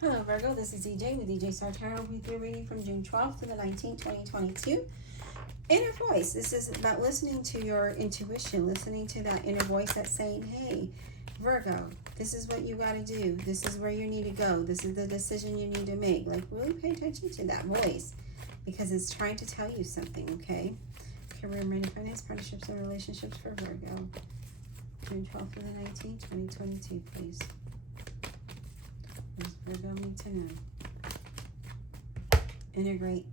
Hello Virgo, this is EJ with EJ Star Tarot with your reading from June 12th to the 19th, 2022. Inner voice. This is about listening to your intuition, listening to that inner voice that's saying, hey, Virgo, this is what you got to do. This is where you need to go. This is the decision you need to make. Like, really pay attention to that voice because it's trying to tell you something, okay? Career, money, finance, partnerships, and relationships for Virgo. June 12th to the 19th, 2022, please. What does Virgo need to know? Integrate.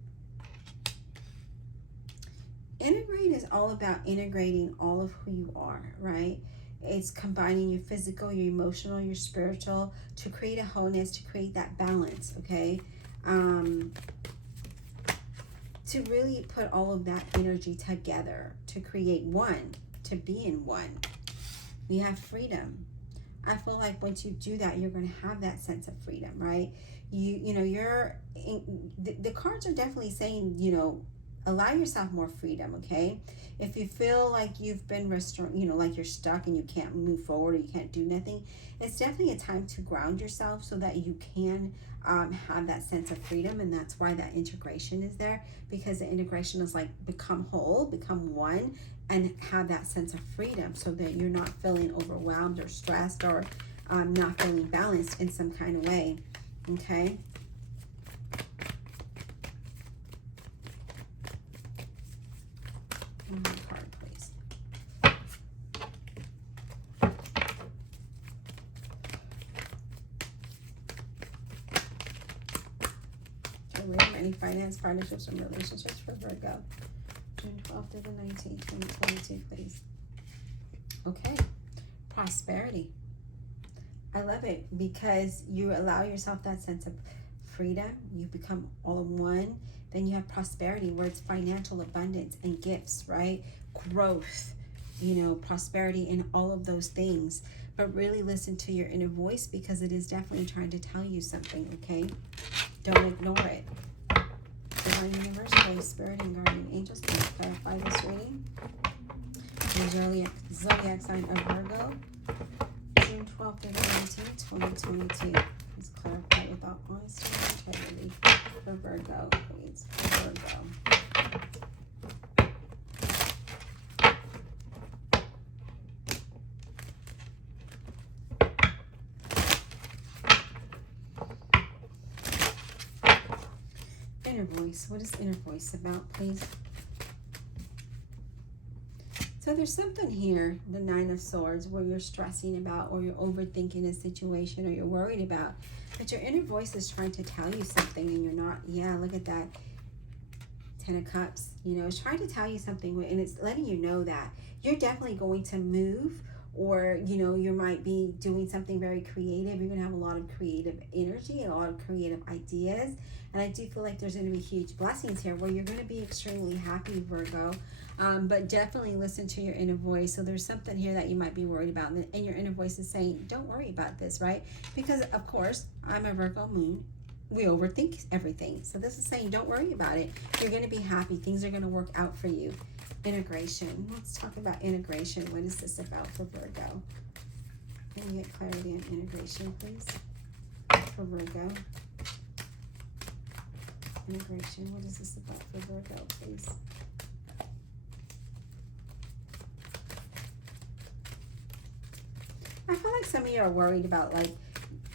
Integrate is all about integrating all of who you are, right? It's combining your physical, your emotional, your spiritual to create a wholeness, to create that balance, okay? To really put all of that energy together to create one, to be in one. We have freedom. I feel like once you do that, you're going to have that sense of freedom, right? The cards are definitely saying, allow yourself more freedom, okay? If you feel like you've been like you're stuck and you can't move forward or you can't do nothing, it's definitely a time to ground yourself so that you can have that sense of freedom. And that's why that integration is there, because the integration is like become whole, become one, and have that sense of freedom so that you're not feeling overwhelmed or stressed or not feeling balanced in some kind of way, okay? One more card, please. Career, money, finance, partnerships, and relationships for Virgo. June 12th to the 19th, 2022, please. Okay. Prosperity. I love it because you allow yourself that sense of freedom. You become all in one. Then you have prosperity, where it's financial abundance and gifts, right? Growth, prosperity in all of those things. But really listen to your inner voice because it is definitely trying to tell you something, okay? Don't ignore it. Divine Universe, Holy Spirit, and Guardian Angels, can you clarify this reading? The zodiac sign of Virgo, June 12th to the 19th, 2022. Please clarify without honesty and integrity for Virgo, please. For Virgo. Inner voice. What is inner voice about, please? So there's something here, the Nine of Swords, where you're stressing about or you're overthinking a situation or you're worried about. But your inner voice is trying to tell you something and you're not. Yeah, look at that. Ten of Cups. It's trying to tell you something and it's letting you know that you're definitely going to move, or, you might be doing something very creative. You're going to have a lot of creative energy and a lot of creative ideas. And I do feel like there's going to be huge blessings here where you're going to be extremely happy, Virgo. But definitely listen to your inner voice. So there's something here that you might be worried about. And your inner voice is saying, don't worry about this, right? Because, of course, I'm a Virgo moon. We overthink everything. So this is saying, don't worry about it. You're going to be happy. Things are going to work out for you. Integration. Let's talk about integration. What is this about for Virgo? Can you get clarity on integration, please? For Virgo. Integration. What is this about for Virgo, please? I feel like some of you are worried about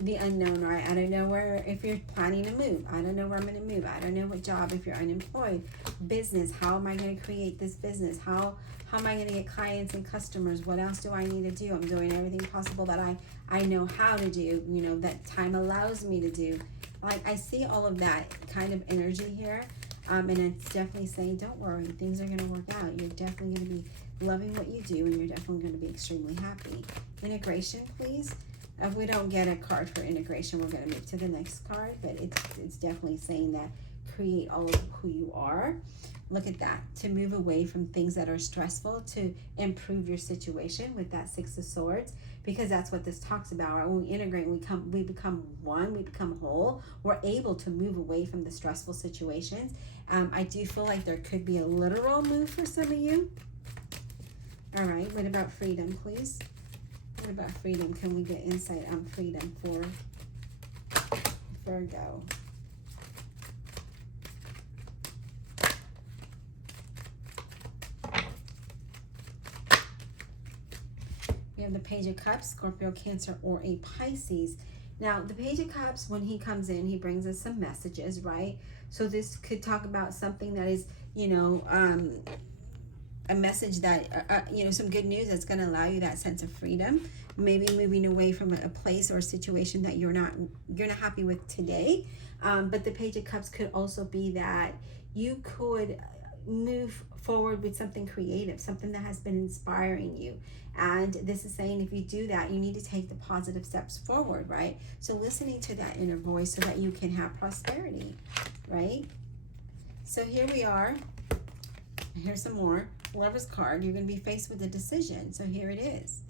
the unknown, right? I don't know where, if you're planning to move. I don't know where I'm going to move. I don't know what job, if you're unemployed. Business, how am I going to create this business? How am I going to get clients and customers? What else do I need to do? I'm doing everything possible that I know how to do, that time allows me to do. I see all of that kind of energy here. And it's definitely saying, don't worry, things are going to work out. You're definitely going to be loving what you do, and you're definitely going to be extremely happy. Integration, please. If we don't get a card for integration, we're going to move to the next card, but it's definitely saying that create all of who you are. Look at that. To move away from things that are stressful, to improve your situation with that Six of Swords, because that's what this talks about, right? When we integrate, we become one, we become whole. We're able to move away from the stressful situations. I do feel like there could be a literal move for some of you. All right, what about freedom, please? What about freedom? Can we get insight on freedom for Virgo. We have the Page of Cups, Scorpio, Cancer, or a Pisces. Now, the Page of Cups, when he comes in, he brings us some messages, right? So this could talk about something that is, you know, a message that, you know, some good news that's going to allow you that sense of freedom. Maybe moving away from a place or a situation that you're not happy with today. But the Page of Cups could also be that you could move forward with something creative, something that has been inspiring you. And this is saying if you do that, you need to take the positive steps forward, right? So listening to that inner voice so that you can have prosperity, right? So here we are. Here's some more. Lover's card. You're going to be faced with a decision. So here it is.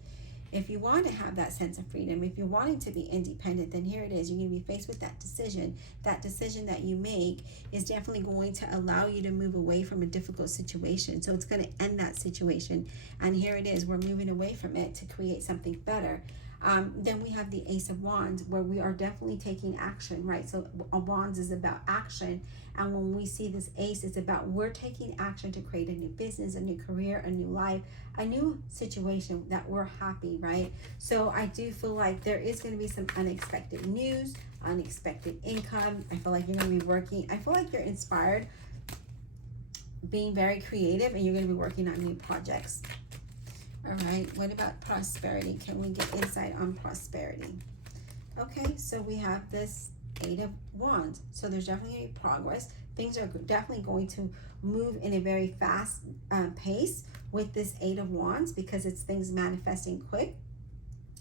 If you want to have that sense of freedom, if you're wanting to be independent, then here it is. You're going to be faced with that decision. That decision that you make is definitely going to allow you to move away from a difficult situation. So it's going to end that situation. And here it is. We're moving away from it to create something better. Then we have the Ace of Wands, where we are definitely taking action, right? So Wands is about action. And when we see this ace, it's about we're taking action to create a new business, a new career, a new life, a new situation that we're happy, right? So I do feel like there is going to be some unexpected news, unexpected income. I feel like you're going to be working. I feel like you're inspired, being very creative, and you're going to be working on new projects. All right, what about prosperity? Can we get insight on prosperity? Okay, so we have this Eight of Wands. So there's definitely progress. Things are definitely going to move in a very fast pace with this Eight of Wands because it's things manifesting quick.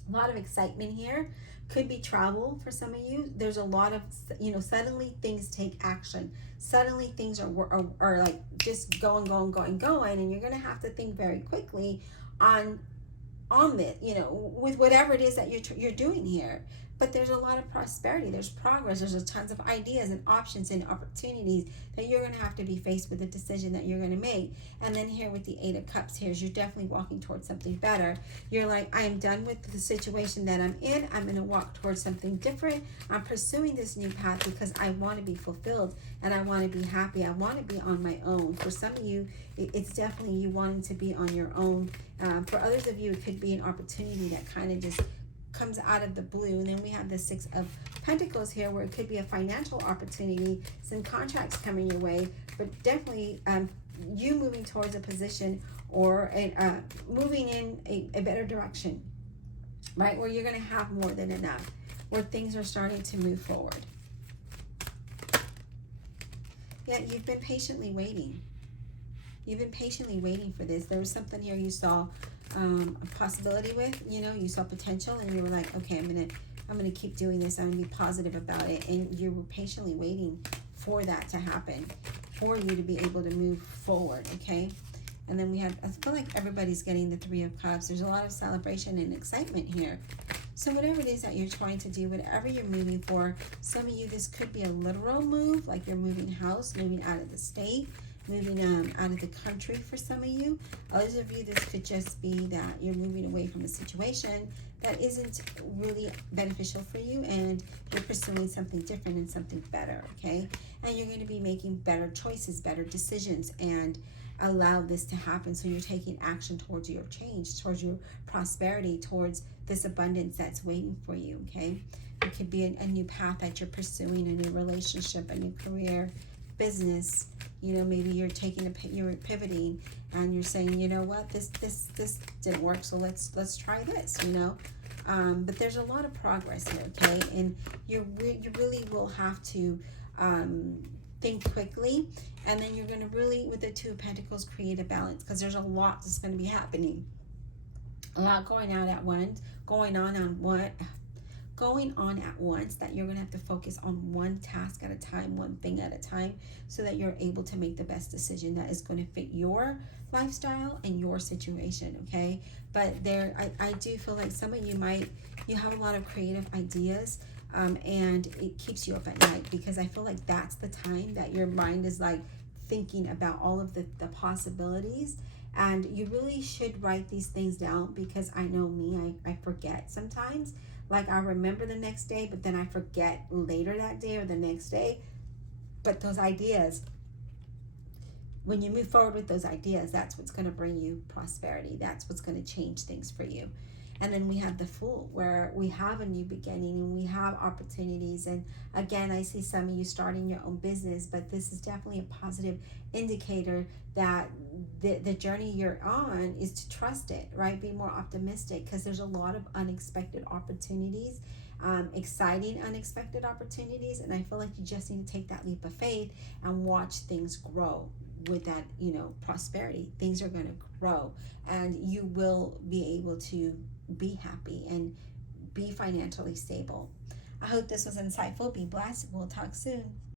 A lot of excitement here. Could be travel for some of you. There's a lot of, you know, suddenly things take action. Suddenly things are like just going, and you're going to have to think very quickly on it, you know, with whatever it is that you're doing here. But there's a lot of prosperity, there's progress, there's tons of ideas and options and opportunities that you're going to have to be faced with a decision that you're going to make. And then here with the Eight of Cups here, you're definitely walking towards something better. You're like, I am done with the situation that I'm in. I'm going to walk towards something different. I'm pursuing this new path because I want to be fulfilled and I want to be happy. I want to be on my own. For some of you, it's definitely you wanting to be on your own. For others of you, it could be an opportunity that kind of just comes out of the blue. And then we have the Six of Pentacles here, where it could be a financial opportunity, some contracts coming your way, but definitely you moving towards a position or moving in a better direction, right? Where you're going to have more than enough, where things are starting to move forward. Yeah, you've been patiently waiting. You've been patiently waiting for this. There was something here you saw a possibility with, you know, you saw potential and you were like, okay, I'm gonna keep doing this. I'm gonna be positive about it. And you were patiently waiting for that to happen, for you to be able to move forward, okay? And then we have, I feel like everybody's getting the Three of Cups. There's a lot of celebration and excitement here. So whatever it is that you're trying to do, whatever you're moving for, some of you, this could be a literal move, like you're moving house, moving out of the state, moving out of the country for some of you. Others of you, this could just be that you're moving away from a situation that isn't really beneficial for you and you're pursuing something different and something better, okay? And you're going to be making better choices, better decisions, and allow this to happen. So you're taking action towards your change, towards your prosperity, towards this abundance that's waiting for you, okay? It could be a new path that you're pursuing, a new relationship, a new career, business. You know, maybe you're you're pivoting and you're saying, you know what, this didn't work, so let's try this, you know. But there's a lot of progress here, okay? And you really will have to think quickly, and then you're going to really, with the Two of Pentacles, create a balance, because there's a lot that's going to be happening. A lot going on at once, that you're going to have to focus on one task at a time, one thing at a time, so that you're able to make the best decision that is going to fit your lifestyle and your situation, okay? But I do feel like some of you have a lot of creative ideas, and it keeps you up at night, because I feel like that's the time that your mind is like thinking about all of the possibilities. And you really should write these things down, because I know me, I forget sometimes. Like, I remember the next day, but then I forget later that day or the next day. But those ideas, when you move forward with those ideas, that's what's going to bring you prosperity. That's what's going to change things for you. And then we have the Fool, where we have a new beginning and we have opportunities. And again, I see some of you starting your own business, but this is definitely a positive indicator that the journey you're on is to trust it, right? Be more optimistic, because there's a lot of unexpected opportunities, exciting unexpected opportunities. And I feel like you just need to take that leap of faith and watch things grow. With that, prosperity, things are going to grow, and you will be able to be happy and be financially stable. I hope this was insightful. Be blessed. We'll talk soon.